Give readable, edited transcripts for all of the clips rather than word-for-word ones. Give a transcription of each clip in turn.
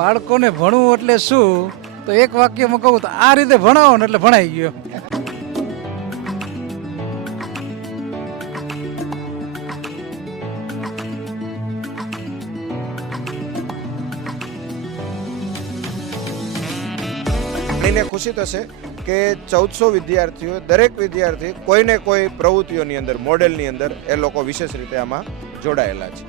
બાળકોને ભણવું એટલે શું, તો એક વાક્યમાં કહું તો આ રીતે ભણાવો ને એટલે ભણાઈ ગયો. જાણીને ખુશી થશે કે 1400 વિદ્યાર્થીઓ, દરેક વિદ્યાર્થી કોઈને કોઈ પ્રવૃત્તિઓની અંદર, મોડેલની અંદર એ લોકો વિશેષ રીતે આમાં જોડાયેલા છે.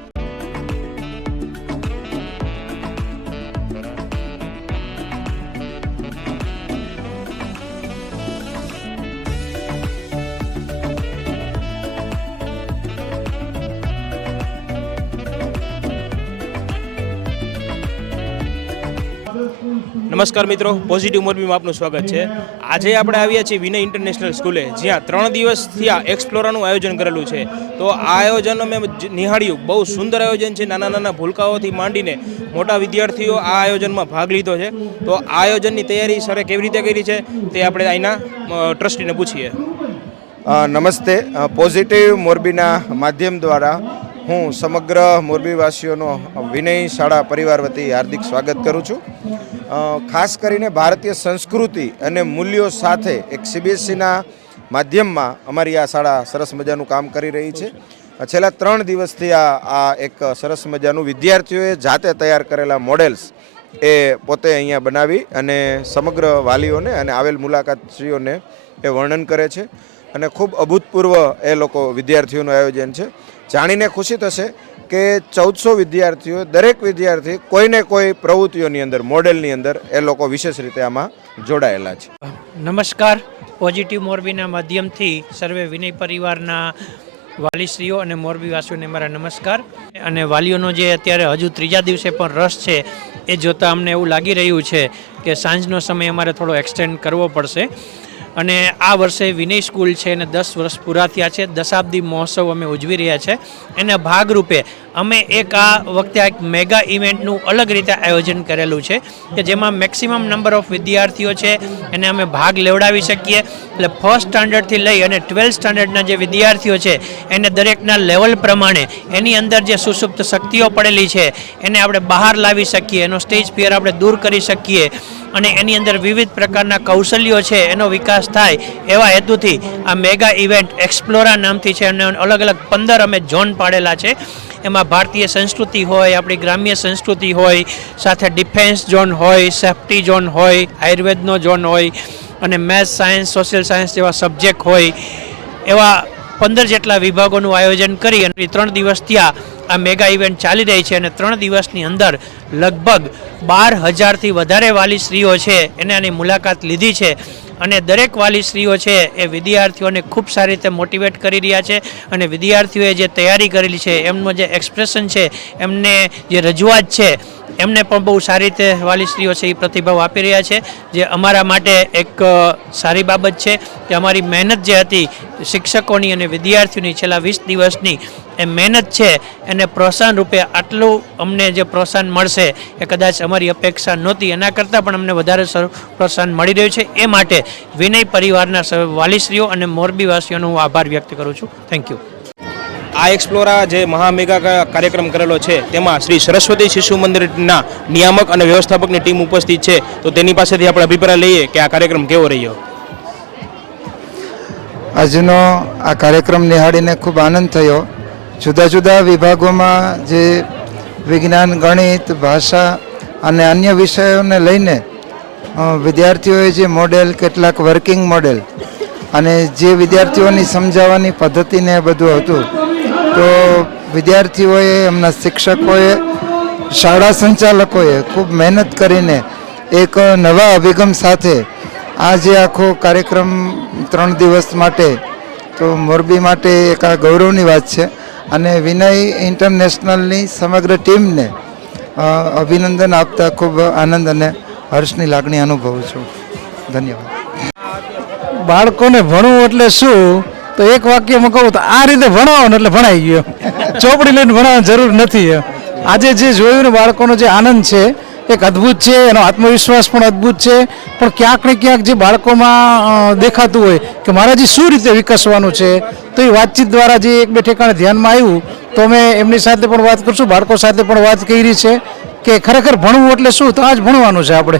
નમસ્કાર મિત્રો, પોઝિટિવ મોરબીમાં આપનું સ્વાગત છે. આજે આપણે આવ્યા છીએ વિનય ઇન્ટરનેશનલ સ્કૂલે, જ્યાં 3 દિવસથી આ એક્સપ્લોરાનું આયોજન કરેલું છે. તો આ આયોજન અમે નિહાળ્યું, બહુ સુંદર આયોજન છે. નાના નાના ભૂલકાઓથી માંડીને મોટા વિદ્યાર્થીઓ આ આયોજનમાં ભાગ લીધો છે. તો આ આયોજનની તૈયારી સરે કેવી રીતે કરી છે તે આપણે અહીંના ટ્રસ્ટીને પૂછીએ. નમસ્તે. પોઝિટિવ મોરબીના માધ્યમ દ્વારા હું સમગ્ર મોરબીવાસીઓનો વિનય શાળા પરિવાર વતી હાર્દિક સ્વાગત કરું છું. ખાસ કરીને ભારતીય સંસ્કૃતિ અને મૂલ્યો સાથે એક સીબીએસસીના માધ્યમમાં અમારી આ શાળા સરસ મજાનું કામ કરી રહી છે. છેલ્લા 3 દિવસથી આ એક સરસ મજાનું વિદ્યાર્થીઓએ જાતે તૈયાર કરેલા મોડેલ્સ એ પોતે અહીંયા બનાવી અને સમગ્ર વાલીઓને અને આવેલ મુલાકાતીઓને એ વર્ણન કરે છે. અને ખૂબ અભૂતપૂર્વ એ લોકો વિદ્યાર્થીઓનું આયોજન છે. જાણીને ખુશી થશે કે 1400 વિદ્યાર્થીઓ, દરેક વિદ્યાર્થી કોઈને કોઈ પ્રવૃત્તિઓની અંદર, મોડેલની અંદર એ લોકો વિશેષ રીતે આમાં જોડાયેલા છે. નમસ્કાર. પોઝિટિવ મોરબીના માધ્યમથી સર્વે વિનય પરિવારના વાલીશ્રીઓ અને મોરબીવાસીઓને મારા નમસ્કાર. અને વાલીઓનો જે અત્યારે હજુ 3જા દિવસે પણ રસ છે એ જોતાં અમને એવું લાગી રહ્યું છે કે સાંજનો સમય અમારે થોડો એક્સટેન્ડ કરવો પડશે. અને આ વર્ષે વિનય સ્કૂલ છે અને 10 વર્ષ પૂરા થયા છે. દશાબ્દી મહોત્સવ અમે ઉજવી રહ્યા છે. એના ભાગરૂપે અમે આ વખતે એક મેગા ઇવેન્ટનું અલગ રીતે આયોજન કરેલું છે કે જેમાં મેક્સિમમ નંબર ઓફ વિદ્યાર્થીઓ છે એને અમે ભાગ લેવડાવી શકીએ. એટલે 1st સ્ટાન્ડર્ડથી લઈ અને 12th સ્ટાન્ડર્ડના જે વિદ્યાર્થીઓ છે એને દરેકના લેવલ પ્રમાણે એની અંદર જે સુસુપ્ત શક્તિઓ પડેલી છે એને આપણે બહાર લાવી શકીએ, એનો સ્ટેજ ફિયર આપણે દૂર કરી શકીએ અને એની અંદર વિવિધ પ્રકારના કૌશલ્યો છે એનો વિકાસ થાય એવા હેતુથી આ મેગા ઇવેન્ટ એક્સપ્લોરા નામથી છે. અને અલગ અલગ 15 અમે ઝોન પાડેલા છે. એમાં ભારતીય સંસ્કૃતિ હોય, આપણી ગ્રામ્ય સંસ્કૃતિ હોય, સાથે ડિફેન્સ ઝોન હોય, સેફ્ટી ઝોન હોય, આયુર્વેદનો ઝોન હોય અને મેથ્સ, સાયન્સ, સોશિયલ સાયન્સ જેવા સબ્જેક્ટ હોય, એવા 15 જેટલા વિભાગોનું આયોજન કરી અને 3 દિવસ ત્યાં આ મેગા ઇવેન્ટ ચાલી રહી છે. અને 3 દિવસની અંદર લગભગ 12,000થી વધારે વાલીશ્રીઓ છે એને આની મુલાકાત લીધી છે. અને દરેક વાલીશ્રીઓ છે એ વિદ્યાર્થીઓને ખૂબ સારી રીતે મોટિવેટ કરી રહ્યા છે. અને વિદ્યાર્થીઓએ જે તૈયારી કરેલી છે, એમનું જે એક્સપ્રેશન છે, એમને જે રજૂઆત છે, એમને પણ બહુ સારી રીતે વાલીશ્રીઓ છે એ પ્રતિભાવ આપી રહ્યા છે. જે અમારા માટે એક સારી બાબત છે કે અમારી મહેનત જે હતી શિક્ષકોની અને વિદ્યાર્થીઓની છેલ્લા 20 દિવસની એ મહેનત છે એને પ્રોત્સાહન રૂપે આટલું અમને જે પ્રોત્સાહન મળશે એ કદાચ અમારી અપેક્ષા નહોતી. એના કરતાં પણ અમને વધારે પ્રોત્સાહન મળી રહ્યું છે. એ માટે વિનય પરિવારના વાલીશ્રીઓ અને મોરબીવાસીઓનો હું આભાર વ્યક્ત કરું છું. Thank you. આ એક્સપ્લોરા જે મહામેગા કાર્યક્રમ કરેલો છે તેમાં શ્રી સરસ્વતી શિશુ મંદિરના નિયામક અને વ્યવસ્થાપકની ટીમ ઉપસ્થિત છે. તો તેની પાસેથી આપણે અભિપ્રાય લઈએ કે આ કાર્યક્રમ કેવો રહ્યો. આજનો આ કાર્યક્રમ નિહાળીને ખૂબ આનંદ થયો. જુદા જુદા વિભાગોમાં જે વિજ્ઞાન, ગણિત, ભાષા અને અન્ય વિષયોને લઈને વિદ્યાર્થીઓએ જે મોડેલ, કેટલાક વર્કિંગ મોડેલ અને જે વિદ્યાર્થીઓની સમજાવવાની પદ્ધતિને બધું હતું, તો વિદ્યાર્થીઓએ, એમના શિક્ષકોએ, શાળા સંચાલકોએ ખૂબ મહેનત કરીને એક નવા અભિગમ સાથે આ જે આખો કાર્યક્રમ 3 દિવસ માટે, તો મોરબી માટે એક આ ગૌરવની વાત છે. અને વિનય ઇન્ટરનેશનલની સમગ્ર ટીમને અભિનંદન આપતા ખૂબ આનંદ અને હર્ષની લાગણી અનુભવું છું. ધન્યવાદ. બાળકોને ભણવું એટલે શું, તો એક વાક્યમાં કહું તો આ રીતે ભણાવો ને એટલે ભણાઈ ગયો. ચોપડી લઈને ભણાવવાની જરૂર નથી. આજે જે જોયું ને બાળકોનો જે આનંદ છે એક અદ્ભુત છે, એનો આત્મવિશ્વાસ પણ અદ્ભુત છે. પણ ક્યાંક ને ક્યાંક જે બાળકોમાં દેખાતું હોય કે મારે હજી શું રીતે વિકસવાનું છે, તો એ વાતચીત દ્વારા જે 1-2 ઠેકાણે ધ્યાનમાં આવ્યું તો અમે એમની સાથે પણ વાત કરશું, બાળકો સાથે પણ વાત કરી છે કે ખરેખર ભણવું એટલે શું તો આ જ ભણવાનું છે આપણે.